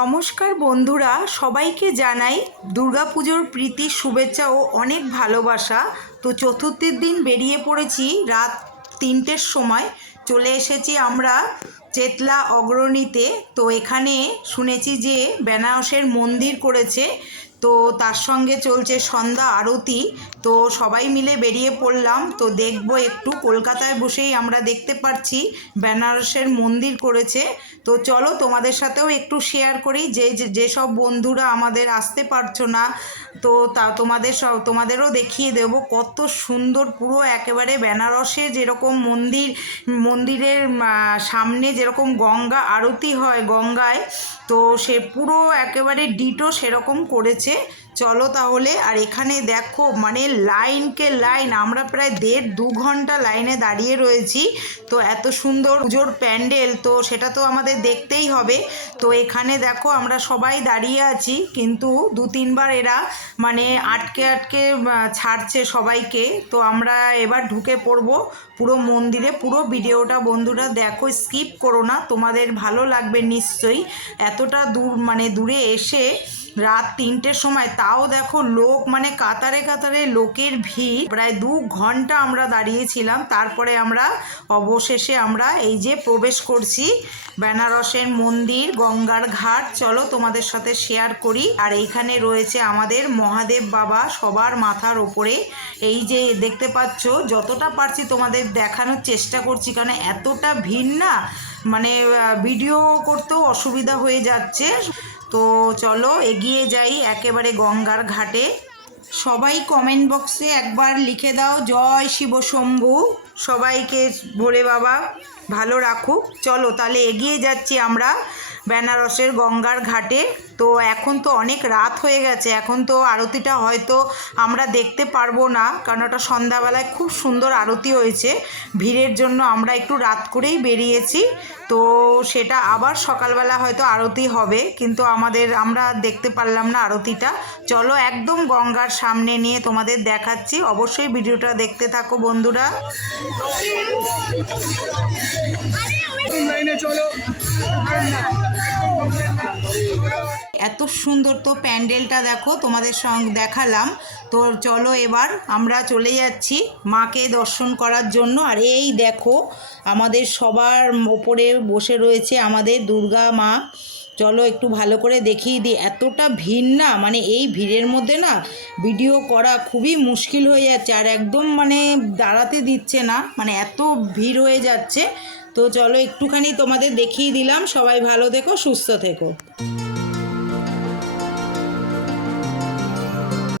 নমস্কার বন্ধুরা, সবাইকে জানাই দুর্গাপুজোর প্রীতি, শুভেচ্ছা ও অনেক ভালোবাসা। তো চতুর্থীর দিন বেরিয়ে পড়েছি, রাত তিনটের সময়। চলে এসেছি আমরা চেতলা অগ্রণীতে। তো এখানে শুনেছি যে বেনারসের মন্দির করেছে। তো তার সঙ্গে চলছে সন্ধ্যা আরতি। তো সবাই মিলে বেরিয়ে পড়লাম। তো দেখব একটু কলকাতায় বসেই আমরা দেখতে পাচ্ছি বেনারসের মন্দির করেছে। তো চলো তোমাদের সাথেও একটু শেয়ার করি যে, যে- যেসব বন্ধুরা আমাদের আসতে পারছ না, তো তা তোমাদের সব তোমাদেরও দেখিয়ে দেব। কত সুন্দর পুরো একেবারে বেনারসে যেরকম মন্দির, মন্দিরের সামনে যেরকম গঙ্গা আরতি হয় গঙ্গায়, তো সে পুরো একেবারে ডিটো সেরকম করেছে। চলো তাহলে। আর এখানে দেখো মানে লাইনকে লাইন, আমরা প্রায় দেড় দু ঘণ্টা লাইনে দাঁড়িয়ে রয়েছি। তো এত সুন্দর পুজোর প্যান্ডেল, তো সেটা তো আমাদের দেখতেই হবে। তো এখানে দেখো, আমরা সবাই দাঁড়িয়ে আছি, কিন্তু দু তিনবার এরা মানে আটকে আটকে ছাড়ছে সবাইকে। তো আমরা এবার ঢুকে পড়ব পুরো মন্দিরে। পুরো ভিডিওটা বন্ধুরা দেখো, স্কিপ করো না, তোমাদের ভালো লাগবে নিশ্চয়ই। এতটা দূর মানে দূরে এসে রাত তিনটের সময়। তাও দেখো লোক মানে কাতারে কাতারে লোকের ভিড়। প্রায় দু ঘণ্টা আমরা দাঁড়িয়েছিলাম। তারপরে আমরা অবশেষে আমরা এই যে প্রবেশ করছি, বেনারসের মন্দির, গঙ্গার ঘাট। চলো তোমাদের সাথে শেয়ার করি। আর এইখানে রয়েছে আমাদের মহাদেব বাবা। সবার মাথার ওপরে এই যে দেখতে পাচ্ছ, যতটা পারছি তোমাদের দেখানোর চেষ্টা করছি, কারণ এতটা ভিড় না মানে ভিডিও করতেও অসুবিধা হয়ে যাচ্ছে। তো চলো এগিয়ে যাই একেবারে গঙ্গার ঘাটে। সবাই কমেন্ট বক্সে একবার লিখে দাও, জয় শিব শম্ভু সবাইকে ভোলে বাবা। ভালো রাখুক। চলো, তাহলে এগিয়ে যাচ্ছি আমরা বেনারসের গঙ্গার ঘাটে। তো এখন তো অনেক রাত হয়ে গেছে, এখন তো আরতিটা হয়তো আমরা দেখতে পারব না, কারণ ওটা সন্ধ্যাবেলায় খুব সুন্দর আরতি হয়েছে। ভিড়ের জন্য আমরা একটু রাত করেই বেরিয়েছি। তো সেটা আবার সকালবেলা হয়তো আরতি হবে, কিন্তু আমাদের, আমরা দেখতে পারলাম না আরতিটা। চলো, একদম গঙ্গার সামনে নিয়ে তোমাদের দেখাচ্ছি। অবশ্যই ভিডিওটা দেখতে থাকো বন্ধুরা। এত সুন্দর তো প্যান্ডেলটা দেখো, তোমাদের সঙ্গে দেখালাম। তো চলো এবার আমরা চলে যাচ্ছি মাকে দর্শন করার জন্য। আর এই দেখো, আমাদের সবার ওপরে বসে রয়েছে আমাদের দুর্গা মা। চলো একটু ভালো করে দেখিয়ে দিই। এতটা ভিড় না মানে এই ভিড়ের মধ্যে না ভিডিও করা খুবই মুশকিল হয়ে যাচ্ছে আর একদম মানে দাঁড়াতে দিচ্ছে না মানে এত ভিড় হয়ে যাচ্ছে। তো চলো একটুখানি তোমাদের দেখিয়ে দিলাম। সবাই ভালো থেকো, সুস্থ থেকো।